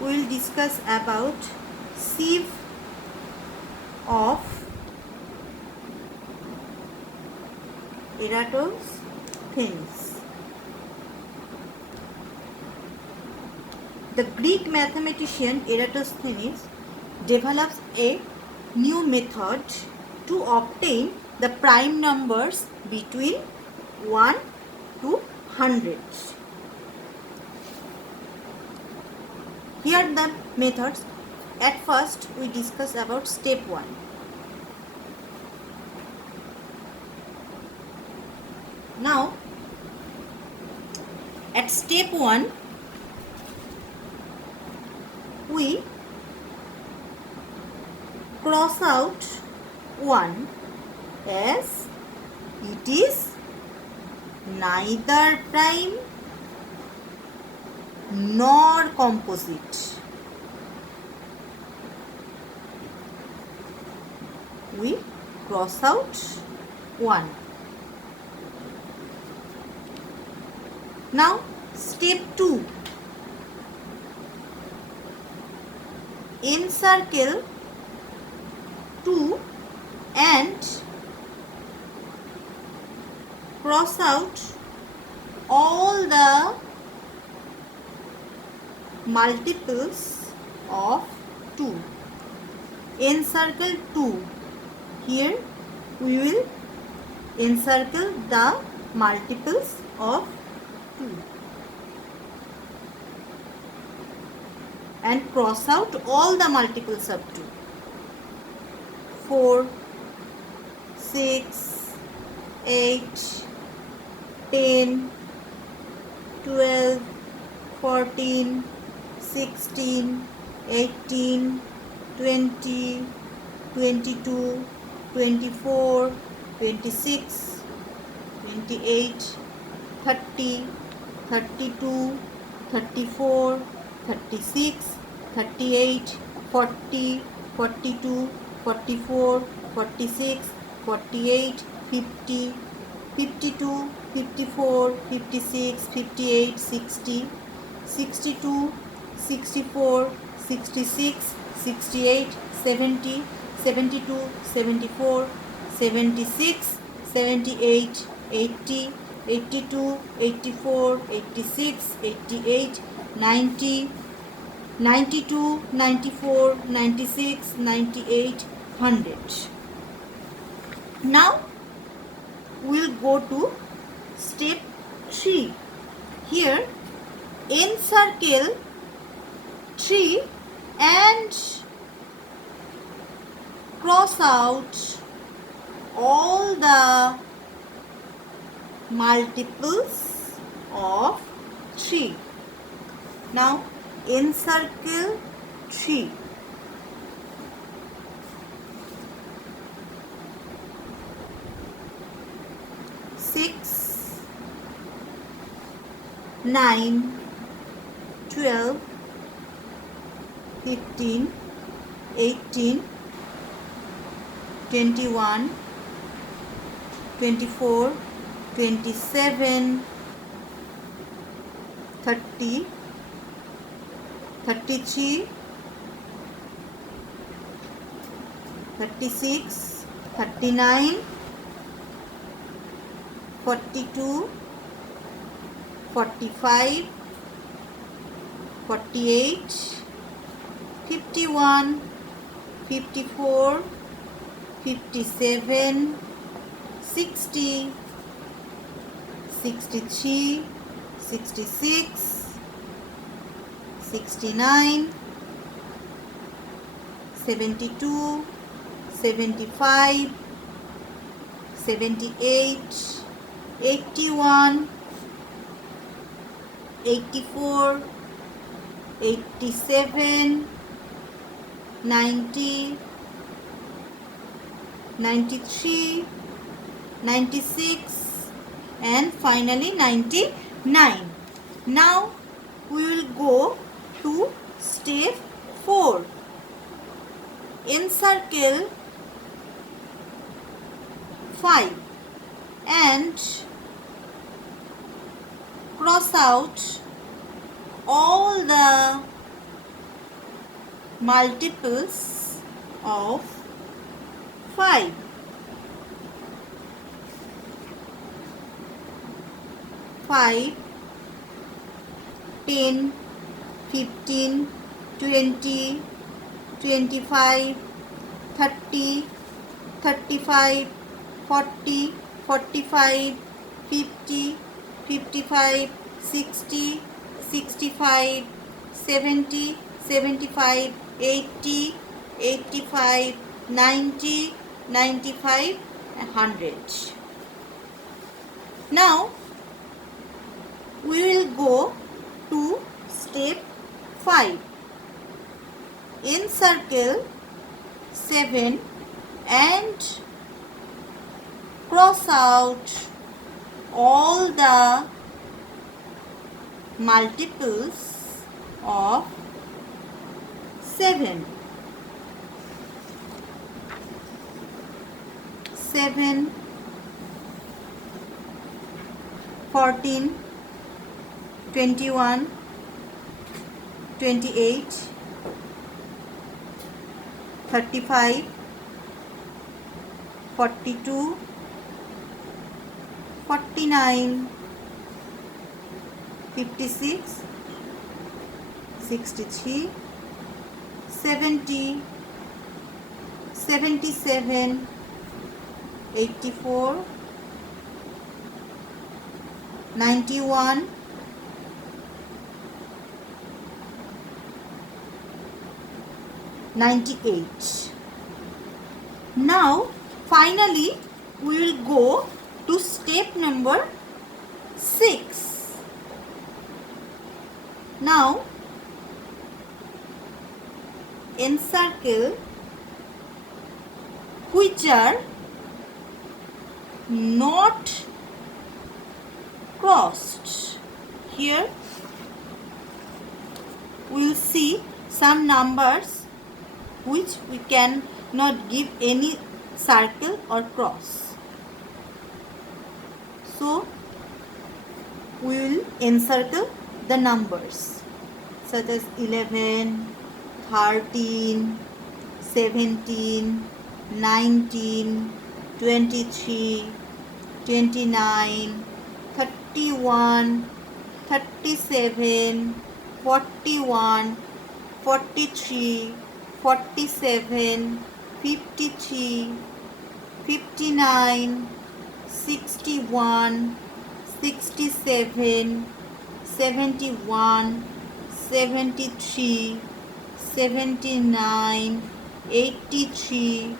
we will discuss about sieve of Eratosthenes. The Greek mathematician Eratosthenes develops a new method to obtain the prime numbers between 1 to 100. Here are the methods. At first, we discuss about step 1. Now, at step 1, we cross out 1 as it is neither prime nor composite. We cross out 1. Now step 2. Encircle 2 and cross out all the multiples of 2. Encircle 2. Here we will encircle the multiples of 2 and cross out all the multiples of 2. 4, 6, 8, 10, 12, 14, 16, 18, 20, 22, 24, 26, 28, 30, 32, 34, 36, 38, 40, 42, 44, 46, 48, 50, 52, 54, 56, 58, 60, 62, 64, 66, 68, 70, 72, 74, 76, 78, 80, 82, 84, 86, 88, 90, 92, 94, 96, 98, 100. Now we'll go to step 3. Here encircle 3 and cross out all the multiples of 3. Now encircle 3. 6, 9, 12, 15, 18, 21, 24, 27, 30, 33, 36, 39, 42, 45, 48, 51, 54, 57, 60, 63, 66, 69, 72, 75, 78, 81, 84, 87, 90, 93, 96 and finally 99. Now we will go to step 4. Encircle 5 and cross out all the multiples of 5. 5, 10, 15, 20, 25, 30, 35, 40, 45, 50, 55, 60, 65, 70, 75, 80, 85, 90, 95, 100. Now we will go to step 5. Encircle 7 and cross out all the multiples of 7. 7, 14, 21, 28, 35, 42, 49, 56, 63, 70, 77, 84, 91, 98. Now finally we will go to step number 6. Now encircle which are not crossed. Here we will see some numbers which we can not give any circle or cross. So we will encircle the numbers such as 11, 13, 17, 19, 23, 29, 31, 37, 41, 43, 47, 53, 59, 61, 67, 71, 73, 79, 83,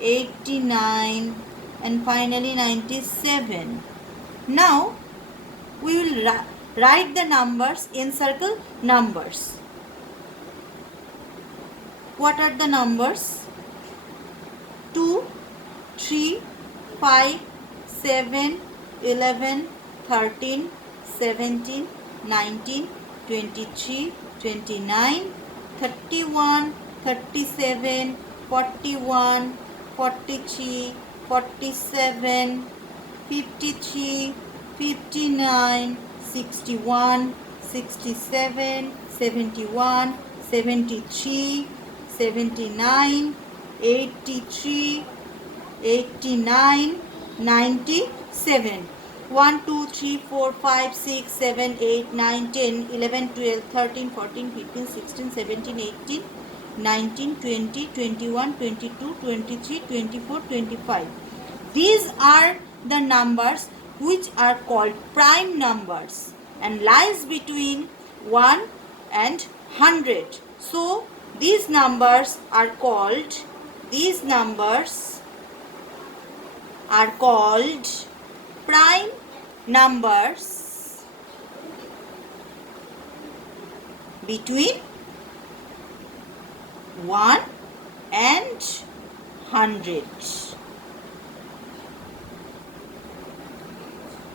89, and finally 97. Now we will write the numbers, encircle numbers. What are the numbers? 2, 3, 5, 7, 11, 13, 17, 19, 23, 29, 31, 37, 41, 43, 47, 53, 59, 61, 67, 71, 73, 79, 83, 89, 97. 1, 2, 3, 4, 5, 6, 7, 8, 9, 10, 11, 12, 13, 14, 15, 16, 17, 18, 19, 20, 21, 22, 23, 24, 25. These are the numbers which are called prime numbers and lies between 1 and 100. So these numbers are called prime numbers between 1 and 100.